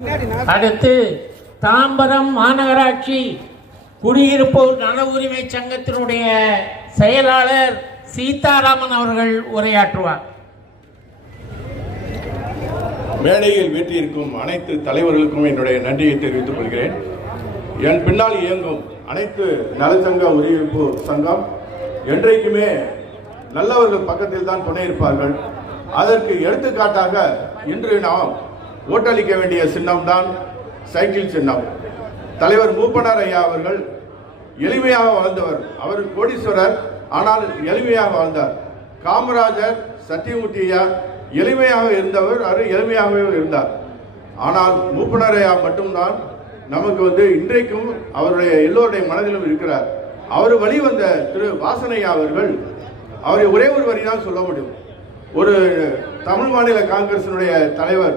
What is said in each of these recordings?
அடுத்து தாம்பரம் மாநகராட்சி குடியிருப்போர் நல உரிமை சங்கத்தினுடைய செயலாளர் சீதாராமன் அவர்கள் உரையாற்றுவார். மேடையில் வீட்டிற்கும் அனைத்து தலைவர்களுக்கும் என்னுடைய நன்றியை தெரிவித்துக் கொள்கிறேன். என் பின்னால் இயங்கும் அனைத்து நலச்சங்க உரிமைப்பு சங்கம் என்றைக்குமே நல்லவர்கள் பக்கத்தில் தான் துணை இருப்பார்கள். அதற்கு எடுத்துக்காட்டாக இன்று நாம் ஓட்டளிக்க வேண்டிய சின்னம் தான் சைக்கிள் சின்னம். தலைவர் மூப்பனார் ஐயா அவர்கள் எளிமையாக வாழ்ந்தவர். அவர் கோடீஸ்வரர், ஆனால் எளிமையாக வாழ்ந்தார். காமராஜர், சத்தியமூர்த்தி ஐயா எளிமையாக இருந்தவர், அவர் எளிமையாகவே இருந்தார். ஆனால் மூப்பனார் ஐயா மட்டும்தான் நமக்கு இன்றைக்கும் அவருடைய எல்லோருடைய மனதிலும் இருக்கிறார். அவர் வழி வந்த திரு வாசனையா அவர்கள், அவரை ஒரே ஒரு வரி தான் சொல்ல முடியும். ஒரு தமிழ் மாநில காங்கிரசினுடைய தலைவர்,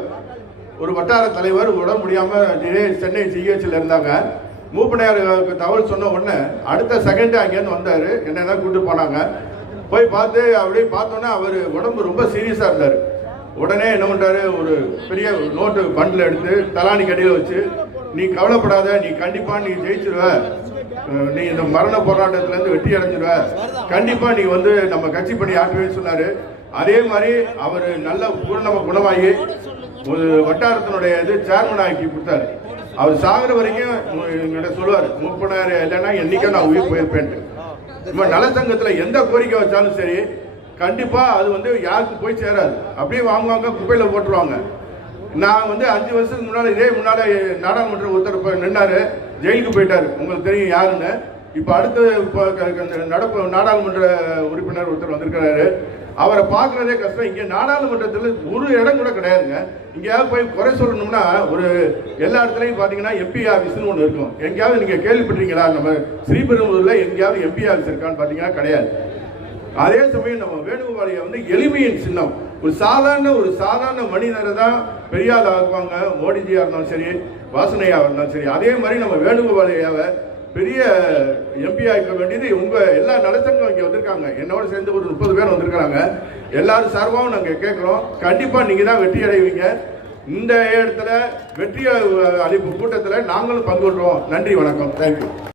ஒரு வட்டார தலைவர் உடம்பு முடியாமல் சென்னை ஜிஹெச்சில் இருந்தாங்க. மூப்பனாருக்கு தகவல் சொன்ன உடனே அடுத்த செகண்ட் அங்கேருந்து வந்தார். என்னெல்லாம் கூப்பிட்டு போனாங்க. போய் பார்த்து அப்படியே பார்த்தோன்னே அவர் உடம்பு ரொம்ப சீரியஸாக இருந்தார். உடனே என்ன பண்ணுறாரு, ஒரு பெரிய நோட்டு பண்டில் எடுத்து தலானி கடையில் வச்சு, நீ கவலைப்படாத, நீ கண்டிப்பாக நீ ஜெயிச்சிருவ, நீ இந்த மரண போராட்டத்திலேருந்து வெற்றி அடைஞ்சிருவ, கண்டிப்பாக நீ நம்ம கட்சி பண்ணி ஆக்குவேன்னு சொன்னார். அதே மாதிரி அவர் நல்ல பூர்ணமாக குணமாகி ஒரு வட்டாரத்தினுடைய சேர்மன் ஆக்கி கொடுத்தாரு. அவர் சாகிற வரைக்கும் எங்கிட்ட சொல்லுவார், மூப்பனார் இல்லைன்னா என்னைக்கா நான் உயிர் போயிருப்பேன்ட்டு. நம்ம நலச்சங்கத்தில் எந்த கோரிக்கை வச்சாலும் சரி, கண்டிப்பா அது யாருக்கு போய் சேராது. அப்படியே வாங்குவாங்க, குப்பையில போட்டுருவாங்க. நான் 5 வருஷத்துக்கு முன்னால முன்னால நாடாளுமன்ற ஒருத்தர் நின்னாரு, ஜெயிலுக்கு போயிட்டாரு. உங்களுக்கு தெரியும் யாருன்னு. இப்ப அடுத்த நடப்பு நாடாளுமன்ற உறுப்பினர் ஒருத்தர் வந்திருக்கிறாரு. அவரை பார்க்கறதே கஷ்டம். இங்க நாடாளுமன்றத்தில் ஒரு இடம் கூட கிடையாதுங்க. இங்கேயாவது போய் குறை சொல்லணும்னா ஒரு எல்லா இடத்துலையும் பாத்தீங்கன்னா எம்பி ஆபீஸ்னு ஒன்று இருக்கும். எங்கேயாவது நீங்க கேள்விப்பட்டீங்களா? நம்ம ஸ்ரீபெரும்புதூர்ல எங்கேயாவது எம்பி ஆபீஸ் இருக்கான்னு பாத்தீங்கன்னா கிடையாது. அதே சமயம் நம்ம வேணுகோபாலையை எளிமையின் சின்னம். ஒரு சாதாரண மனிதரை தான் பெரியாள் ஆக்குவாங்க. மோடிஜியா இருந்தாலும் சரி, வாசனையா இருந்தாலும் சரி. அதே மாதிரி நம்ம வேணுகோபாலையாவை பெரிய எம்பி ஆக்க வேண்டியது உங்க எல்லா நலச்சங்கம் இங்க வந்திருக்காங்க. என்னோட சேர்ந்து ஒரு 30 பேர் வந்திருக்காங்க. எல்லாரும் சார்பாகவும் நாங்க கேட்கிறோம், கண்டிப்பா நீங்க தான் வெற்றி அடைவீங்க. இந்த இடத்துல வெற்றி அளிப்பு கூட்டத்தில் நாங்களும் பங்கு கொள்றோம். நன்றி, வணக்கம், தேங்க்யூ.